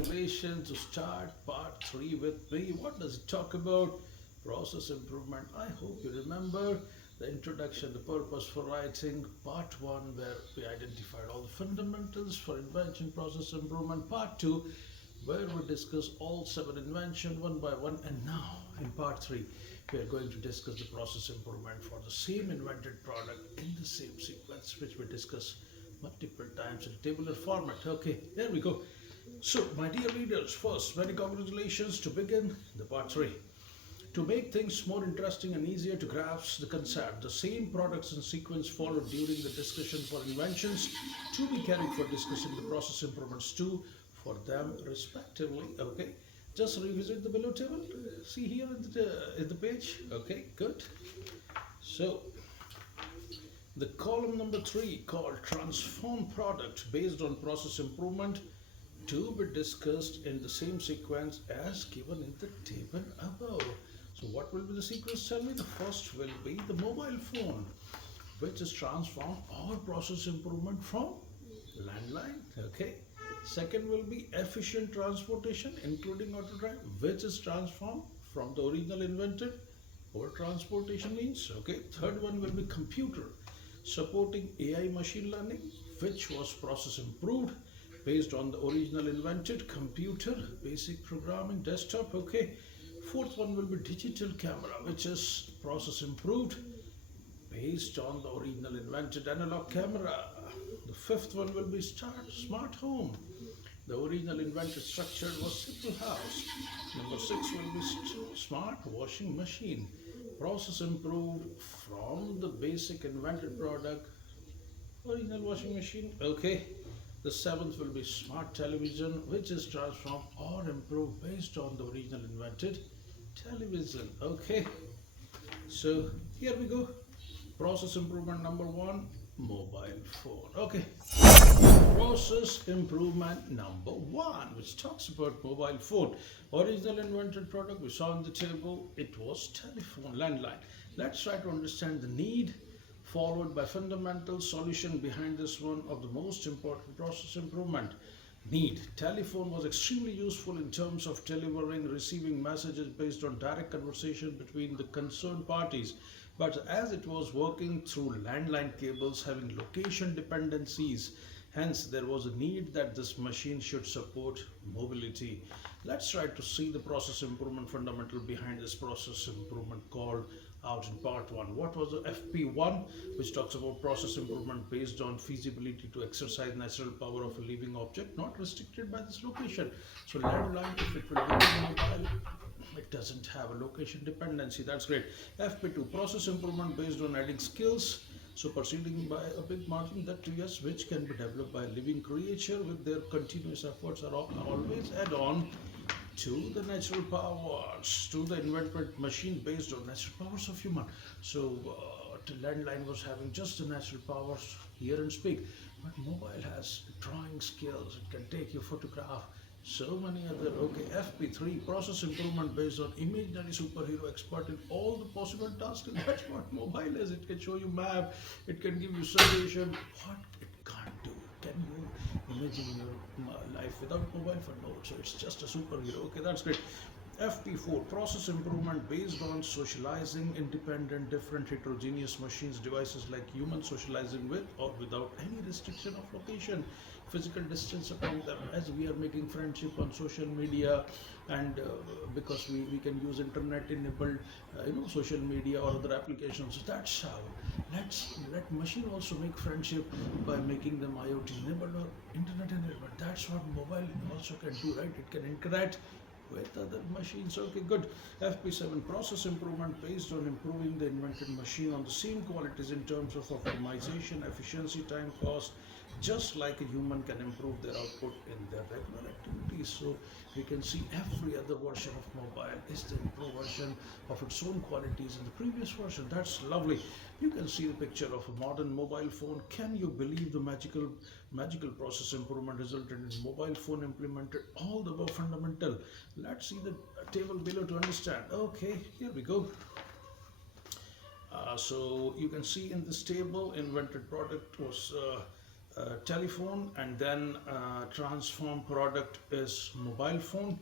congratulations to start part 3 with me. What does it talk about? Process improvement. I hope you remember the introduction, the purpose for writing, part 1, where we identified all the fundamentals for invention, process improvement, part 2, where we discuss all 7 inventions one by one, and now in part 3, we are going to discuss the process improvement for the same invented product in the same sequence, which we discuss multiple times in tabular format. Okay, there we go. So, my dear readers, first, many congratulations to begin the part 3. To make things more interesting and easier to grasp the concept, the same products and sequence followed during the discussion for inventions to be carried for discussing the process improvements too for them respectively. Okay, just revisit the below table. See here in the page. Okay, good. So the column number 3 called transform product based on process improvement to be discussed in the same sequence as given in the table above. So what will be the sequence? Tell me. The first will be the mobile phone, which is transformed or process improvement from landline. Okay. Second will be efficient transportation, including auto drive, which is transformed from the original invented or transportation means. Okay. Third one will be computer, supporting AI machine learning, which was process improved based on the original invented computer, basic programming, desktop. Okay. Fourth one will be digital camera, which is process improved based on the original invented analog camera. The fifth one will be smart home. The original invented structure was simple house. Number six will be smart washing machine. Process improved from the basic invented product, original washing machine. Okay. The seventh will be smart television, which is transformed or improved based on the original invented television. Okay. So here we go. Process improvement number 1, mobile phone. Okay. Process improvement number 1, which talks about mobile phone. Original invented product we saw on the table, it was telephone, landline. Let's try to understand the need followed by fundamental solution behind this one of the most important process improvement. Need. Telephone was extremely useful in terms of delivering, receiving messages based on direct conversation between the concerned parties. But as it was working through landline cables having location dependencies, hence there was a need that this machine should support mobility. Let's try to see the process improvement fundamental behind this process improvement called out in part 1. What was the FP1, which talks about process improvement based on feasibility to exercise natural power of a living object not restricted by this location. So landline, if it will be mobile, it doesn't have a location dependency. That's great. FP2, process improvement based on adding skills, so proceeding by a big margin, that yes, which can be developed by a living creature with their continuous efforts are always add on to the natural powers, to the invented machine based on natural powers of human. So the landline was having just the natural powers, hear and speak, but mobile has drawing skills, it can take your photograph, so many other. Okay, FP3, process improvement based on imaginary superhero expert in all the possible tasks. That's what mobile is. It can show you map, it can give you suggestion. What it can't do, can you imagine your life without mobile phone? No, so it's just a superhero. Okay, that's great. FP4, process improvement based on socializing independent, different heterogeneous machines, devices like humans socializing with or without any restriction of location, physical distance among them. As we are making friendship on social media, and because we can use internet enabled social media or other applications, that's how. Let machine also make friendship by making them IoT enabled or internet enabled. That's what mobile also can do, right? It can interact with other machines. Okay, good. FP7, process improvement based on improving the invented machine on the same qualities in terms of optimization, efficiency, time, cost, just like a human can improve their output in their regular activities. So we can see every other version of mobile is the improved version of its own qualities in the previous version. That's lovely. You can see the picture of a modern mobile phone. Can you believe the magical process improvement resulted in mobile phone implemented all the above fundamental? Let's see the table below to understand. Okay, here we go. So you can see in this table, invented product was telephone, and then transform product is mobile phone,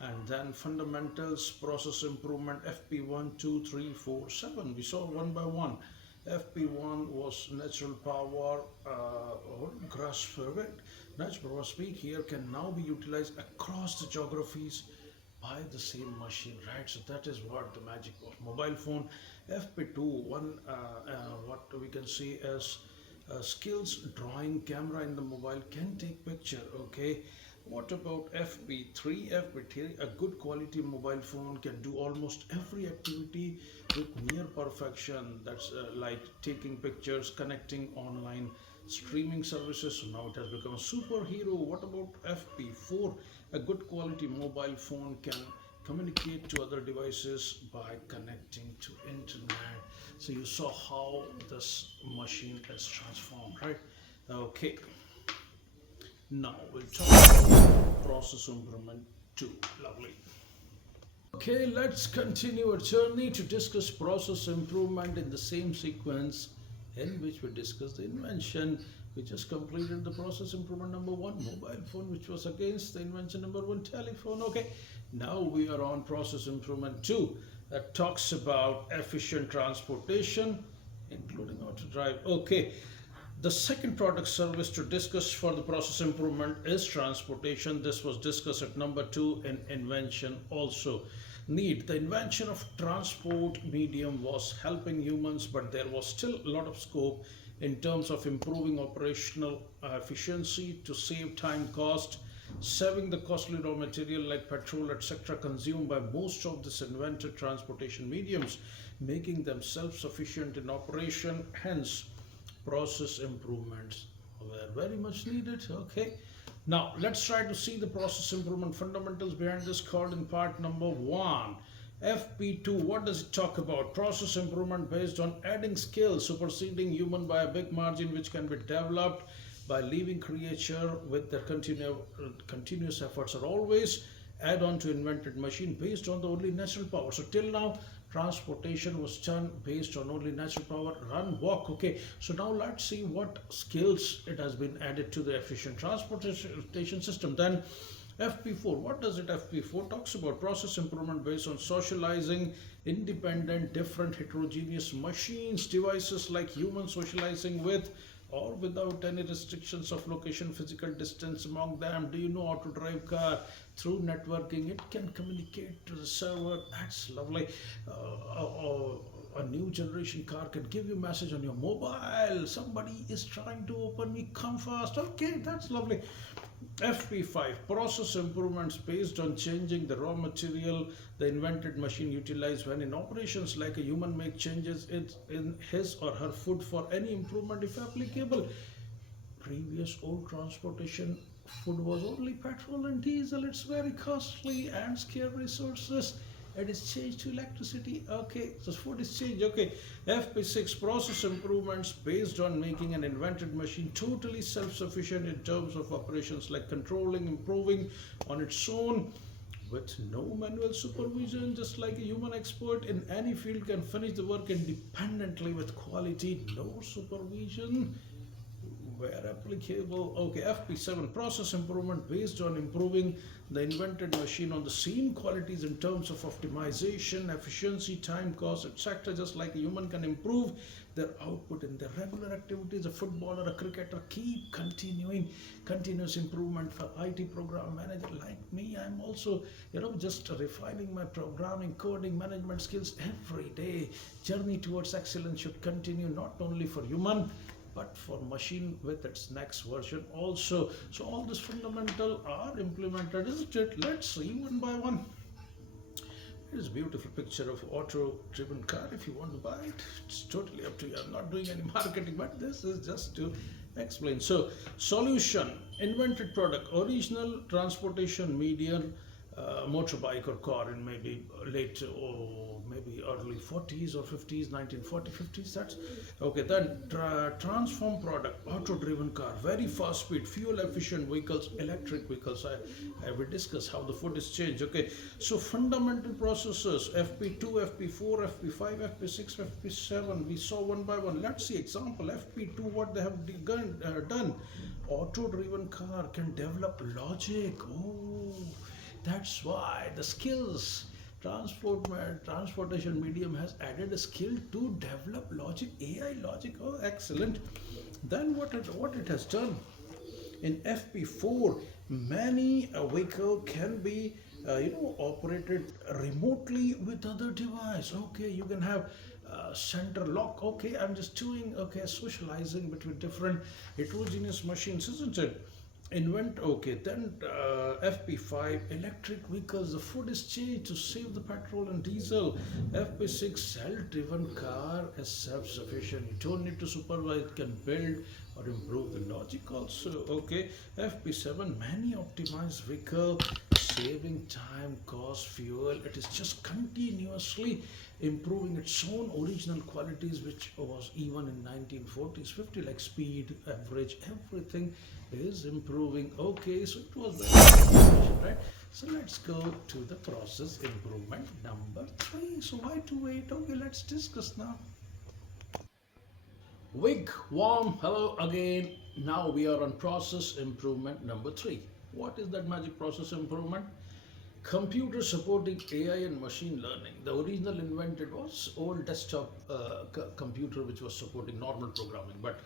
and then fundamentals process improvement FP1 2 3 4 7. We saw one by one. FP1 was natural power, grass fed. Natural power speak here can now be utilized across the geographies by the same machine, right? So that is what the magic of mobile phone. FP2, one what we can see as skills drawing camera in the mobile can take picture, okay. What about FP3? FP3, a good quality mobile phone can do almost every activity with near perfection. That's like taking pictures, connecting online, streaming services. So now it has become a superhero. What about FP4? A good quality mobile phone can communicate to other devices by connecting to internet. So you saw how this machine is transformed, right? Okay, now we'll talk about process improvement 2. Lovely. Okay, let's continue our journey to discuss process improvement in the same sequence in which we discussed the invention. We just completed the process improvement number 1, mobile phone, which was against the invention number 1, telephone. Okay, now we are on process improvement 2, that talks about efficient transportation, including auto drive. Okay, the second product service to discuss for the process improvement is transportation. This was discussed at number 2 in invention also. Need. The invention of transport medium was helping humans, but there was still a lot of scope in terms of improving operational efficiency to save time, cost, saving the costly raw material like petrol, etc., consumed by most of these invented transportation mediums, making them self-sufficient in operation. Hence, process improvements were very much needed. Okay, now let's try to see the process improvement fundamentals behind this called in part number 1. FP2, what does it talk about? Process improvement based on adding skill superseding human by a big margin, which can be developed by living creature with their continuous efforts are always add on to invented machine based on the only natural power. So till now transportation was done based on only natural power, run, walk. Okay, so now let's see what skills it has been added to the efficient transportation system. Then FP4, what does it? FP4 talks about process improvement based on socializing independent, different, heterogeneous machines, devices like humans socializing with or without any restrictions of location, physical distance among them. Do you know how to drive car? Through networking, it can communicate to the server. That's lovely. A new generation car can give you message on your mobile. Somebody is trying to open me, come fast. Okay, that's lovely. FP5, process improvements based on changing the raw material the invented machine utilized when in operations, like a human make changes in his or her food for any improvement if applicable. Previous old transportation food was only petrol and diesel. It's very costly and scarce resources. It is changed to electricity. Okay, so food is changed. Okay, FP6, process improvements based on making an invented machine totally self-sufficient in terms of operations like controlling, improving on its own with no manual supervision, just like a human expert in any field can finish the work independently with quality, no supervision where applicable. Okay, FP7, process improvement based on improving the invented machine on the same qualities in terms of optimization, efficiency, time, cost, etc. Just like a human can improve their output in their regular activities, a footballer, a cricketer keep continuing continuous improvement. For IT program manager like me, I'm also just refining my programming, coding, management skills every day. Journey towards excellence should continue not only for human but for machine with its next version also. So all these fundamental are implemented, isn't it? Let's see one by one. Here's a beautiful picture of auto-driven car. If you want to buy it, it's totally up to you. I'm not doing any marketing, but this is just to explain. So, solution, invented product, original transportation medium motorbike or car in maybe late or maybe early 40s or 50s, 1940, 50s. That's okay. Then transform product, auto-driven car, very fast speed, fuel-efficient vehicles, electric vehicles. I will discuss how the food is changed. Okay, so fundamental processes: FP2, FP4, FP5, FP6, FP7. We saw one by one. Let's see example FP2. What they have done. Auto-driven car can develop logic. Oh, that's why the skills transportation medium has added a skill to develop logic, AI logic. Oh, excellent. Then what it has done in FP4, many a vehicle can be operated remotely with other device. Okay, you can have center lock. Okay, I'm just doing okay socializing between different heterogeneous machines, isn't it? Invent okay, then FP5 electric vehicles. The food is changed to save the petrol and diesel. FP6 self-driven car is self-sufficient. You don't need to supervise, it can build or improve the logic also. Okay, FP7 many optimized vehicle, saving time, cost, fuel. It is just continuously improving its own original qualities, which was even in 1940s, 50, like speed, average, everything is improving. Okay, so it was very right. So let's go to the process improvement number 3. So why to wait? Okay, let's discuss now. Wig warm, hello again. Now we are on process improvement number 3. What is that magic process improvement? Computer supporting AI and machine learning. The original invented was old desktop computer which was supporting normal programming. But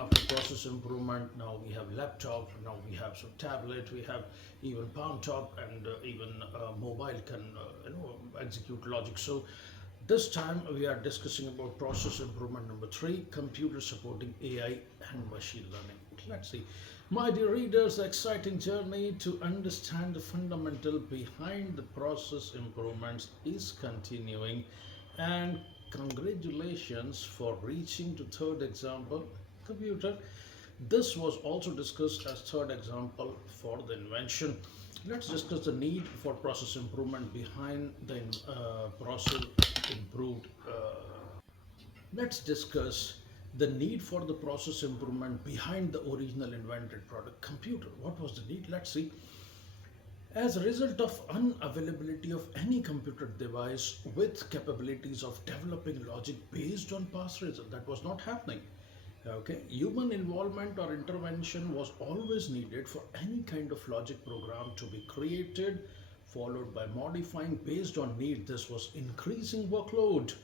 after process improvement, now we have laptop, now we have some tablet, we have even palm top, and even mobile can execute logic. So this time we are discussing about process improvement number 3, computer supporting AI and machine learning. Let's see. My dear readers, the exciting journey to understand the fundamental behind the process improvements is continuing, and congratulations for reaching to third example, computer. This was also discussed as third example for the invention. Let's discuss the need for process improvement behind the process improved. Let's discuss the need for the process improvement behind the original invented product, computer. What was the need? Let's see. As a result of unavailability of any computer device with capabilities of developing logic based on past results, that was not happening. Okay, human involvement or intervention was always needed for any kind of logic program to be created, followed by modifying based on need. This was increasing workload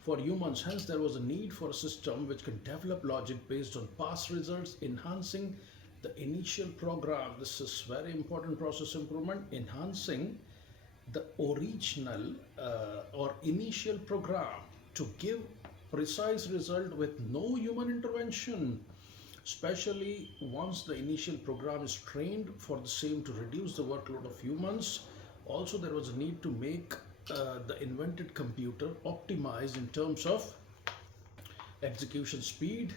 for humans. Hence, there was a need for a system which can develop logic based on past results, enhancing the initial program. This is very important process improvement, enhancing the original or initial program to give precise result with no human intervention, especially once the initial program is trained for the same to reduce the workload of humans. Also, there was a need to make the invented computer optimized in terms of execution speed,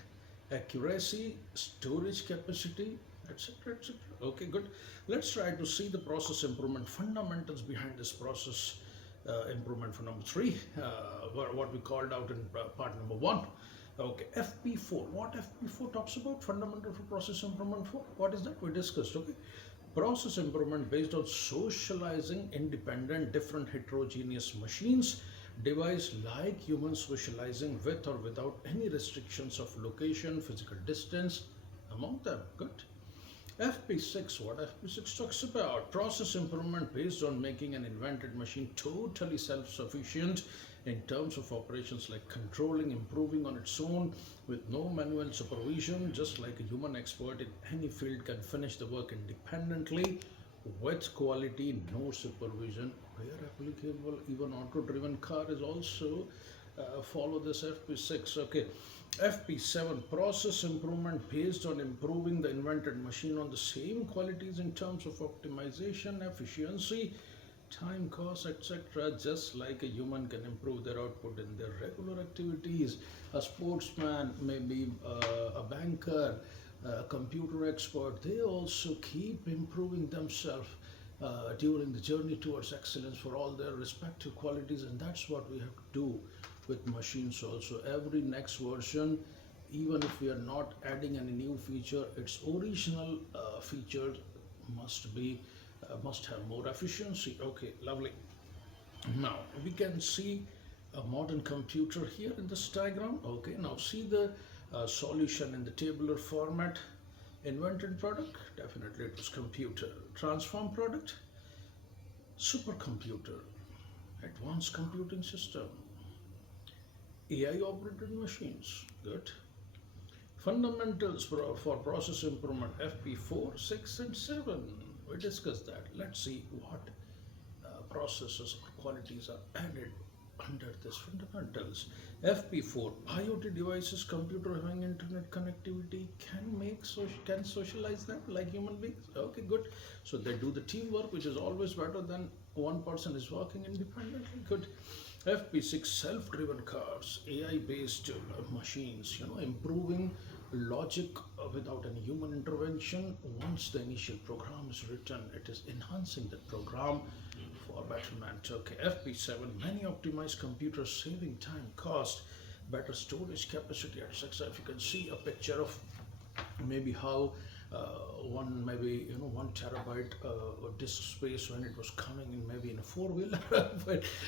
accuracy, storage capacity, etc. etc. Okay, good. Let's try to see the process improvement fundamentals behind this process improvement for number 3, what we called out in part number 1. Okay, FP4. What FP4 talks about? Fundamental for process improvement 4. What is that? We discussed. Okay, process improvement based on socializing independent, different heterogeneous machines, device like humans socializing with or without any restrictions of location, physical distance among them. Good. FP6, what FP6 talks about? Process improvement based on making an invented machine totally self-sufficient in terms of operations like controlling, improving on its own with no manual supervision, just like a human expert in any field can finish the work independently with quality, no supervision. Where applicable, even auto-driven car is also follow this FP6. Okay, FP7, process improvement based on improving the invented machine on the same qualities in terms of optimization, efficiency, time, cost, etc. Just like a human can improve their output in their regular activities, a sportsman, maybe a banker, a computer expert, they also keep improving themselves during the journey towards excellence for all their respective qualities, and that's what we have to do with machines also. Every next version, even if we are not adding any new feature, its original feature must be must have more efficiency. Okay, lovely. Now we can see a modern computer here in this diagram. Okay, now see the solution in the tabular format. Invented product, definitely it was computer. Transform product, supercomputer. Advanced computing system, AI operated machines. Good. Fundamentals for process improvement, FP4, 6, and 7. We discussed that. Let's see what processes or qualities are added under this fundamentals. FP4, IoT devices, computer having internet connectivity can socialize them like human beings. Okay, good. So they do the teamwork, which is always better than one person is working independently. Good. FP6, self-driven cars, AI-based machines, improving logic without any human intervention. Once the initial program is written, it is enhancing that program for betterment. Okay, FP7, many optimized computers saving time, cost, better storage capacity, etc. If you can see a picture of maybe how one maybe 1 terabyte disk space when it was coming in maybe in a four-wheeler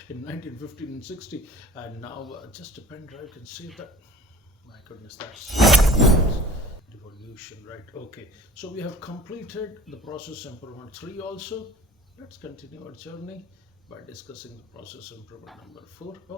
in 1915 and 60, and now just a pen drive can save that. My goodness, that's revolution, right? Okay, so we have completed the process improvement 3 also. Let's continue our journey by discussing the process improvement number 4. Okay.